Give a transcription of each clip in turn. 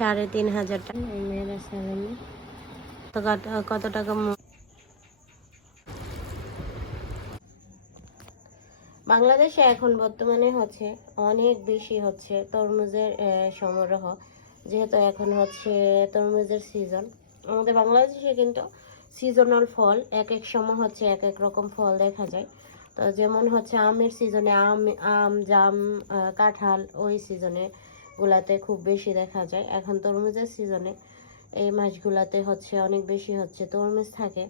সাড়ে তিন হাজার টাকা। মেয়েরা সালামি তো কত- টাকা বাংলাদেশে এখন বর্তমানে হচ্ছে অনেক বেশি হচ্ছে তরমুজের সমারোহ যেহেতু এখন হচ্ছে তরমুজের সিজন আমাদের বাংলাদেশে কিন্তু সিজনাল ফল এক এক সময় হচ্ছে এক এক রকম ফল দেখা যায়। তো যেমন হচ্ছে আমের সিজনে আম আম জাম কাঁঠাল ওই সিজনে গুলাতে খুব বেশি দেখা যায়। এখন তরমুজের সিজনে এই মাসগুলাতে হচ্ছে অনেক বেশি হচ্ছে তরমুজ থাকে।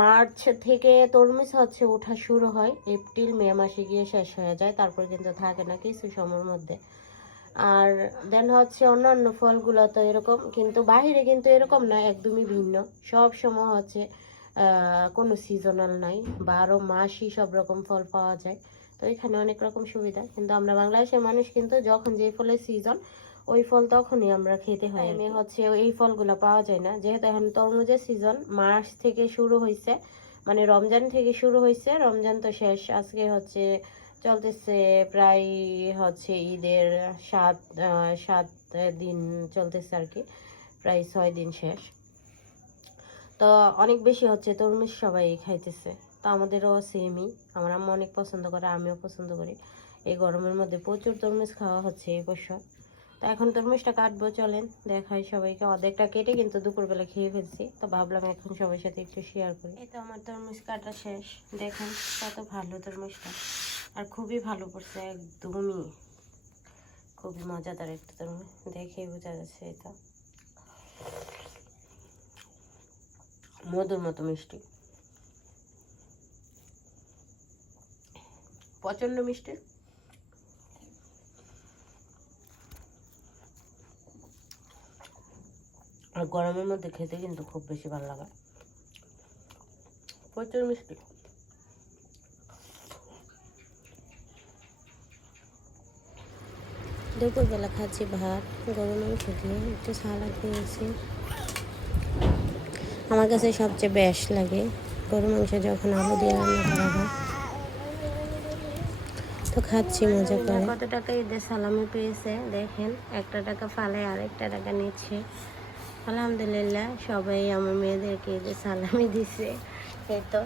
মার্চ থেকে তরমুজ হচ্ছে ওঠা শুরু হয়, এপ্রিল, মে মাসে গিয়ে শেষ হয়ে যায়, তারপর কিন্তু থাকে না কিছু সময়ের মধ্যে। আর দেন হচ্ছে অন্যান্য ফলগুলো তো এরকম, কিন্তু বাইরে কিন্তু এরকম না, একদমই ভিন্ন। সব সময় হচ্ছে কোনো সিজনাল নাই, বারো মাসই সব রকম ফল পাওয়া যায়। তো এখানে অনেক রকম সুবিধা। কিন্তু আমরা বাংলাদেশের মানুষ কিন্তু যখন যে ফলের সিজন ওই ফল তখনই আমরা খেতে হয় আমি হচ্ছে এই ফলগুলো পাওয়া যায় না। যেহেতু এখন তরমুজের সিজন মার্চ থেকে শুরু হয়েছে মানে রমজান থেকে শুরু হয়েছে রমজান তো শেষ। আজকে হচ্ছে চলতেছে প্রায় হচ্ছে ঈদের সাত সাত দিন চলতেছে আর কি। প্রায় ছয় দিন শেষ। তো অনেক বেশি হচ্ছে তরমুজ সবাই খাইতেছে। তো আমাদেরও সেমই আমার আম্মা অনেক পছন্দ করে, আমিও পছন্দ করি। এই গরমের মধ্যে প্রচুর তরমুজ খাওয়া হচ্ছে এই বছর। তো এখন তরমুজটা কাটবো, চলেন দেখাই সবাইকে। অর্ধেকটা কেটে কিন্তু দুপুরবেলা খেয়ে ফেলছি। তো ভাবলাম এখন সবার সাথে একটু শেয়ার করি। এই তো আমার তরমুজ কাটা শেষ। দেখেন কত ভালো তরমুজটা। আর খুবই ভালো পড়ছে, একদমই। খুবই মজাদার একটা তরমুজ। দেখেই বোঝা যাচ্ছে এটা। মধুর মতো মিষ্টি। প্রচণ্ড মিষ্টি। আর গরমের মধ্যে খেতে কিন্তু খুব বেশি ভালো লাগে। প্রচুর মিষ্টি। দুপুরবেলা খাচ্ছি ভাত গরম মাংস একটু সালাদ দিয়েছি। আমার কাছে সবচেয়ে বেশ লাগে গরু মাংস যখন আলু দিয়ে রান্না করা হয়। তো খাচ্ছি মজা করে। কত টাকা ঈদের সালামি পেয়েছে দেখেন। একটা টাকা ফালে আর একটা টাকা নিচ্ছে। আলহামদুলিল্লাহ সবাই আমার মেয়েদেরকে ঈদের সালামি দিছে। এই তো।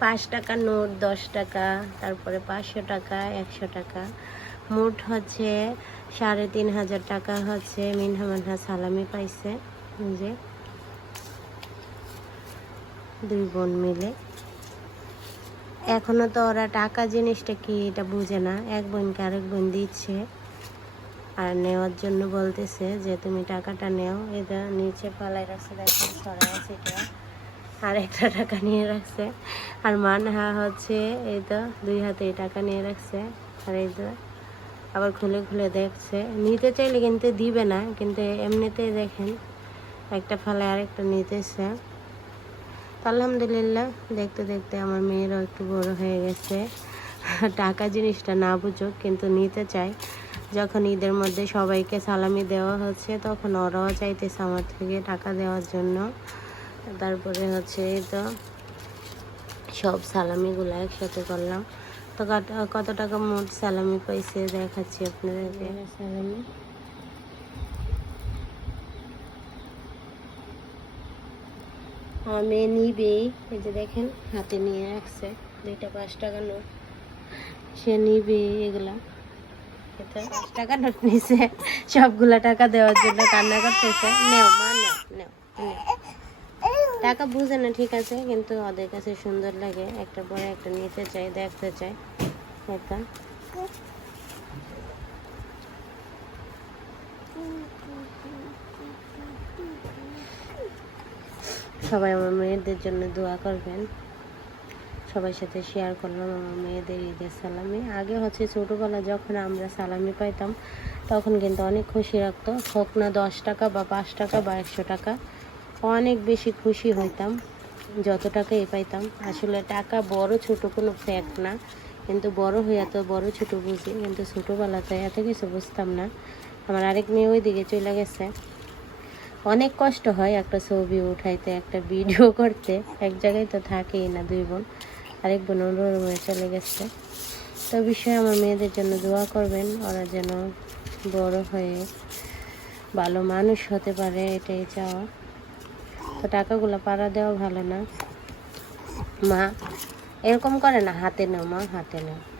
পাঁচ টাকা নোট দশ টাকা তারপরে পাঁচশো টাকা একশো টাকা। মোট হচ্ছে সাড়ে তিন হাজার টাকা হচ্ছে মিনহা মানহা সালামি পাইছে। যে দুই বোন মিলে। এখনও তো ওরা টাকা জিনিসটা কি এটা বুঝে না। এক বোনকে আরেক বোন দিচ্ছে আর নেওয়ার জন্য বলতেছে যে, তুমি টাকাটা নেও, এটা নিচে পালাই রাখছে দেখেন ছড়া আছে এটা। আর একটা টাকা নিয়ে রাখছে। আর মান মানহা হচ্ছে, এই তো, দুই হাতে টাকা নিয়ে রাখছে। আর এই তো, আবার খুলে খুলে দেখছে। নিতে চাইলে কিন্তু দিবে না, কিন্তু এমনিতেই দেখেন, একটা ফালে আরেকটা নিতেছে। আলহামদুলিল্লাহ, দেখতে দেখতে আমার মেয়েরও একটু বড় হয়ে গেছে। টাকা জিনিসটা না বুঝুক, কিন্তু নিতে চাই যখন ঈদের মধ্যে সবাইকে সালামি দেওয়া হচ্ছে, তখন ওরাও চাইতেছে আমার থেকে টাকা দেওয়ার জন্য। তারপরে হচ্ছে তো সব সালামিগুলো একসাথে করলাম। তো কত টাকা মোট সালামি পাইছে দেখাচ্ছি আপনাদেরকে? সালামি? আমি নিবে। এই যে দেখেন, হাতে নিয়ে রাখছে। দুইটা পাঁচ টাকা নোট। সে নিবে এগুলা। পাঁচ টাকা নোট নিছে। সবগুলা টাকা দেওয়ার জন্য কান্না করতেছে। নেও, মা, নেও নেও নেও। টাকা বুঝে না, ঠিক আছে, কিন্তু ওদের কাছে সুন্দর লাগে। একটা পরে একটা নিতে চাই, দেখতে চাই। এটা। সবাই আমার মেয়েদের জন্য দোয়া করবেন। সবার সাথে শেয়ার করলাম, আমার মেয়েদের ঈদের সালামি। আগে হচ্ছে ছোটোবেলা যখন আমরা সালামি পাইতাম, তখন কিন্তু অনেক খুশি রাখতো হোক না দশ টাকা বা পাঁচ টাকা বা একশো টাকা, অনেক বেশি খুশি হইতাম, যত টাকাই পাইতাম। আসলে টাকা বড় ছোট কোনো ফ্যাক্ট না, কিন্তু বড় হইয়া তো বড় ছোট বুঝি, কিন্তু ছোটোবেলাতে এত কিছু বুঝতাম না। আমার আরেক মেয়ে ওই দিকে চলে গেছে। অনেক কষ্ট হয় একটা ছবি উঠাইতে, একটা ভিডিও করতে। এক জায়গায় তো থাকেই না দুই বোন। আরেক বোন অন্য রুমে চলে গেছে। তো বিষয়ে আমার মেয়েদের জন্য দোয়া করবেন, ওরা যেন বড় হয়ে ভালো মানুষ হতে পারে, এটাই চাওয়া। তো টাকাগুলো পাড়া দেওয়া ভালো না। মা, এরকম করে না, হাতে নাও মা, হাতে নাও।